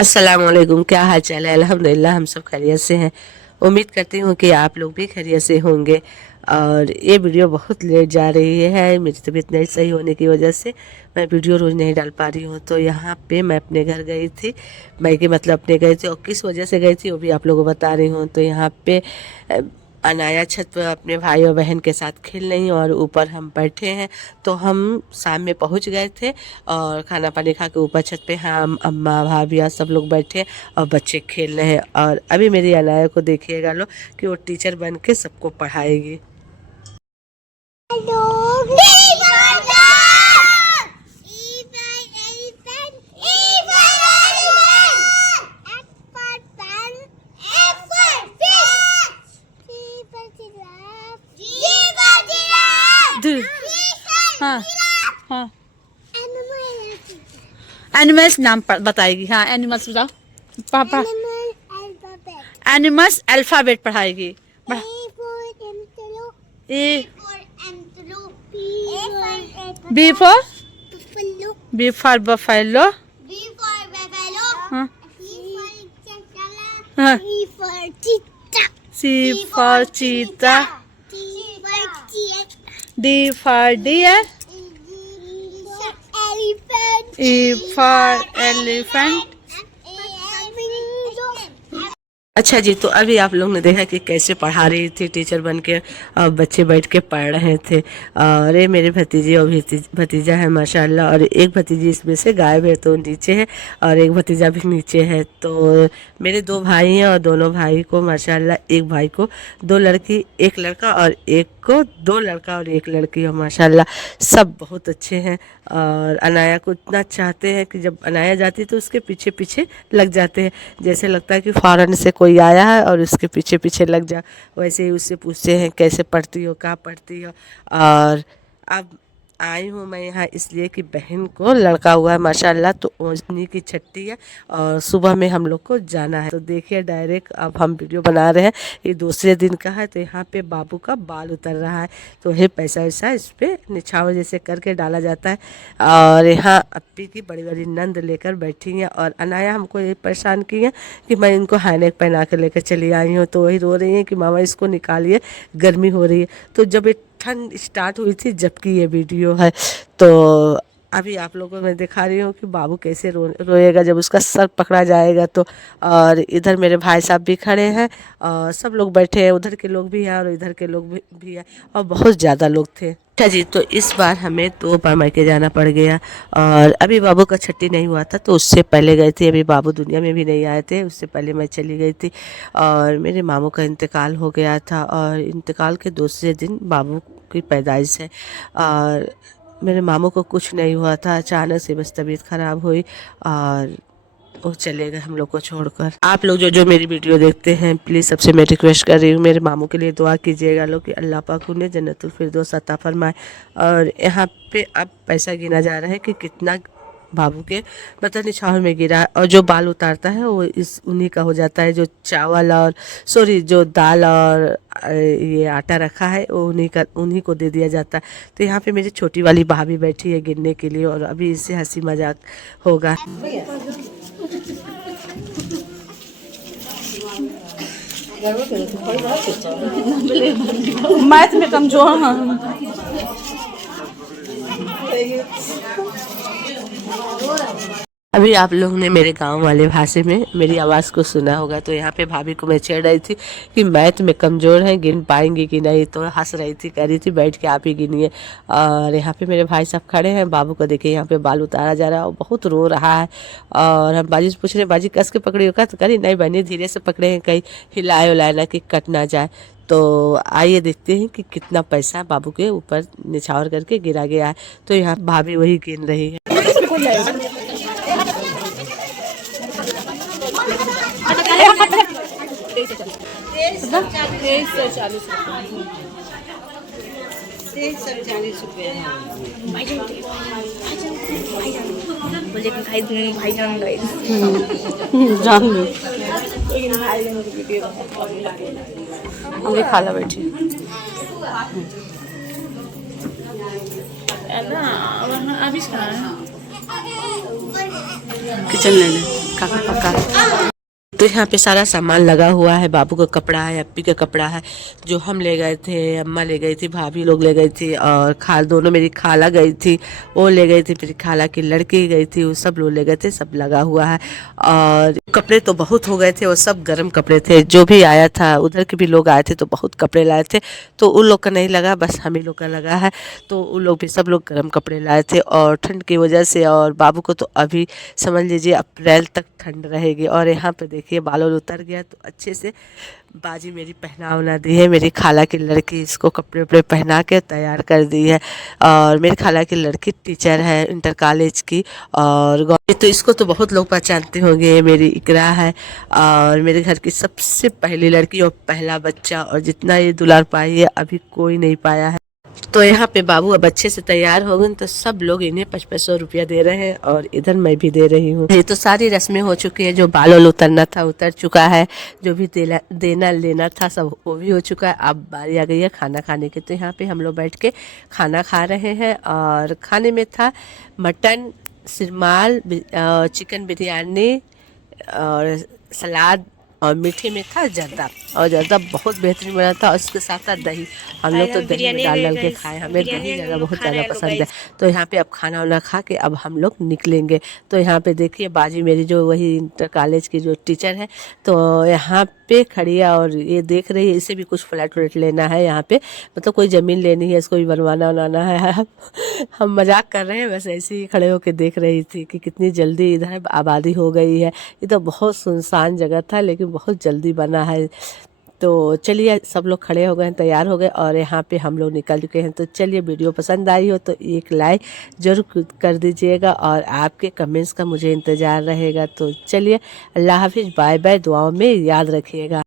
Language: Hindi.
अस्सलाम वालेकुम। क्या हाल चाल है? अल्हम्दुलिल्लाह हम सब खैरियत से हैं। उम्मीद करती हूँ कि आप लोग भी खैरियत से होंगे। और ये वीडियो बहुत लेट जा रही है, मेरी तबीयत नहीं सही होने की वजह से मैं वीडियो रोज़ नहीं डाल पा रही हूँ। तो यहाँ पे मैं अपने घर गई थी, मायके मतलब अपने गई थी, और किस वजह से गई थी वो भी आप लोगों को बता रही हूँ। तो यहाँ पे अनाया छत पर अपने भाई और बहन के साथ खेल रही हैं और ऊपर हम बैठे हैं। तो हम शाम में पहुंच गए थे और खाना पानी खा के ऊपर छत पे हम अम्मा भाभी सब लोग बैठे और बच्चे खेल रहे हैं। और अभी मेरी अनाया को देखिएगा लो कि वो टीचर बन के सबको पढ़ाएगी। हाँ हाँ एनिमल्स नाम बताएगी। हाँ एनिमल्स बताओ पापा। एनिमल्स अल्फाबेट पढ़ाएगी। A B for buffalo. C for cheetah. D for deer. E for elephant. अच्छा जी, तो अभी आप लोग ने देखा कि कैसे पढ़ा रही थी टीचर बन के और बच्चे बैठ के पढ़ रहे थे। और ये मेरे भतीजी और भतीजा है माशाल्लाह। और एक भतीजी इसमें से गायब है तो नीचे है, और एक भतीजा भी नीचे है। तो मेरे दो भाई हैं और दोनों भाई को माशाल्लाह, एक भाई को दो लड़की एक लड़का और एक को दो लड़का और एक लड़की, और माशाल्लाह सब बहुत अच्छे हैं। और अनाया को इतना चाहते हैं कि जब अनाया जाती तो उसके पीछे पीछे लग जाते हैं, जैसे लगता है कि फ़ॉरेन से कोई आया है और उसके पीछे पीछे लग जा। वैसे ही उससे पूछते हैं कैसे पढ़ती हो, क्या पढ़ती हो। और अब आई हूँ मैं यहाँ इसलिए कि बहन को लड़का हुआ है माशाल्लाह, तो उन्हीं की छठी है और सुबह में हम लोग को जाना है। तो देखिए डायरेक्ट अब हम वीडियो बना रहे हैं, ये दूसरे दिन का है। तो यहाँ पे बाबू का बाल उतर रहा है, तो ये पैसा वैसा इस पर निछावर जैसे करके डाला जाता है। और यहाँ अप्पी की बड़ी बड़ी नंद लेकर बैठी हैं, और अनाया हमको ये परेशान की है कि मैं इनको हाईनेक पहना कर लेकर चली आई हूँ। तो वही रो रही हैं कि मामा इसको निकालिए, गर्मी हो रही है। तो जब ये ठंड स्टार्ट हुई थी जबकि ये वीडियो है, तो अभी आप लोगों को मैं दिखा रही हूँ कि बाबू कैसे रोएगा जब उसका सर पकड़ा जाएगा। तो और इधर मेरे भाई साहब भी खड़े हैं और सब लोग बैठे हैं, उधर के लोग भी हैं और इधर के लोग भी हैं, और बहुत ज़्यादा लोग थे। अच्छा जी, तो इस बार हमें 2 बार मायके जाना पड़ गया। और अभी बाबू का छुट्टी नहीं हुआ था तो उससे पहले गई थी। अभी बाबू दुनिया में भी नहीं आए थे, उससे पहले मैं चली गई थी। और मेरे मामू का इंतकाल हो गया था, और इंतकाल के दूसरे दिन बाबू की पैदाइश है। और मेरे मामू को कुछ नहीं हुआ था, अचानक से बस तबीयत ख़राब हुई और वो चले गए हम लोग को छोड़कर। आप लोग जो जो मेरी वीडियो देखते हैं, प्लीज़ सबसे मैं रिक्वेस्ट कर रही हूँ, मेरे मामू के लिए दुआ कीजिएगा लोग कि अल्लाह पाक उन्हें जन्नतुल फिरदौस अता फरमाए। और यहाँ पे अब पैसा गिना जा रहा है कि कितना बाबू के मतलब निछावर में गिरा है, और जो बाल उतारता है वो इस उन्हीं का हो जाता है। जो चावल और जो दाल और ये आटा रखा है वो उन्हीं को दे दिया जाता है। तो यहाँ पे मेरी छोटी वाली भाभी बैठी है गिनने के लिए, और अभी इससे हंसी मजाक होगा। मैथ में कमजोर हैं। अभी आप लोग ने मेरे गांव वाले भाषा में मेरी आवाज़ को सुना होगा। तो यहाँ पे भाभी को मैं छेड़ रही थी कि मैथ में कमज़ोर हैं, गिन पाएंगी कि नहीं। तो हंस रही थी, कह रही थी बैठ के आप ही गिनिए। और यहाँ पे मेरे भाई साहब खड़े हैं, बाबू को देखिए यहाँ पे बाल उतारा जा रहा है और बहुत रो रहा है। और हम बाजी से पूछ रहे हैं बाजी कस के पकड़ी हो का, तो करी नहीं बहनी धीरे से पकड़े हैं, कहीं हिलाए उलाए ना कि कट ना जाए। तो आइए देखते हैं कि कितना पैसा बाबू के ऊपर निछावर करके गिरा गया है। तो यहाँ भाभी वही गिन रही है। हमने खाला बैठी किचन ले ले काका पका तो यहाँ पे सारा सामान लगा हुआ है। बाबू का कपड़ा है, अप्पी का कपड़ा है, जो हम ले गए थे, अम्मा ले गई थी, भाभी लोग ले गई थी, और दोनों मेरी खाला गई थी, वो ले गई थी, मेरी खाला की लड़की गई थी, वो सब लोग ले गए थे, सब लगा हुआ है। और कपड़े तो बहुत हो गए थे, वो सब गर्म कपड़े थे। जो भी आया था, उधर के भी लोग आए थे तो बहुत कपड़े लाए थे, तो उन लोग का नहीं लगा, बस हम ही लोग का लगा है। तो उन लोग भी सब लोग गर्म कपड़े लाए थे, और ठंड की वजह से, और बाबू को तो अभी समझ लीजिए अप्रैल तक ठंड रहेगी। और यहाँ पे देखिए बालों उतर गया, तो अच्छे से बाजी मेरी पहना उना दी है। मेरी खाला की लड़की इसको कपड़े वपड़े पहना के तैयार कर दी है। और मेरी खाला की लड़की टीचर है इंटर कॉलेज की। और तो इसको तो बहुत लोग पहचानते होंगे, ये मेरी इकरा है, और मेरे घर की सबसे पहली लड़की और पहला बच्चा, और जितना ये दुलार पाई है अभी कोई नहीं पाया है। तो यहाँ पे बाबू अब अच्छे से तैयार हो गए, तो सब लोग इन्हें 500 रुपया दे रहे हैं, और इधर मैं भी दे रही हूँ। ये तो सारी रस्में हो चुकी है, जो बालों उतरना था उतर चुका है, जो भी देना लेना था सब वो भी हो चुका है। अब बारी आ गई है खाना खाने की। तो यहाँ पे हम लोग बैठ के खाना खा रहे हैं, और खाने में था मटन, सिरमाल, चिकन बिरयानी, और सलाद, और मीठे में था जर्दा, और जर्दा बहुत बेहतरीन बना था, और उसके साथ साथ दही। हम लोग तो दही में डाल के खाए, हमें दही ज़्यादा बहुत ज़्यादा पसंद है। तो यहाँ पे अब खाना वाना खा के अब हम लोग निकलेंगे। तो यहाँ पे देखिए बाजी मेरी जो वही इंटर कॉलेज की जो टीचर है, तो यहाँ पे खड़ी है, और ये देख रही है, इसे भी कुछ फ्लैट व्लैट लेना है यहाँ पे, मतलब कोई ज़मीन लेनी है, इसको भी बनवाना बनाना है। हम मजाक कर रहे हैं, बस ऐसे ही खड़े होकर देख रही थी कि कितनी जल्दी इधर आबादी हो गई है। ये तो बहुत सुनसान जगह था, लेकिन बहुत जल्दी बना है। तो चलिए सब लोग खड़े हो गए हैं, तैयार हो गए, और यहाँ पे हम लोग निकल चुके हैं। तो चलिए वीडियो पसंद आई हो तो एक लाइक ज़रूर कर दीजिएगा, और आपके कमेंट्स का मुझे इंतज़ार रहेगा। तो चलिए अल्लाह हाफिज़, बाय बाय, दुआओं में याद रखिएगा।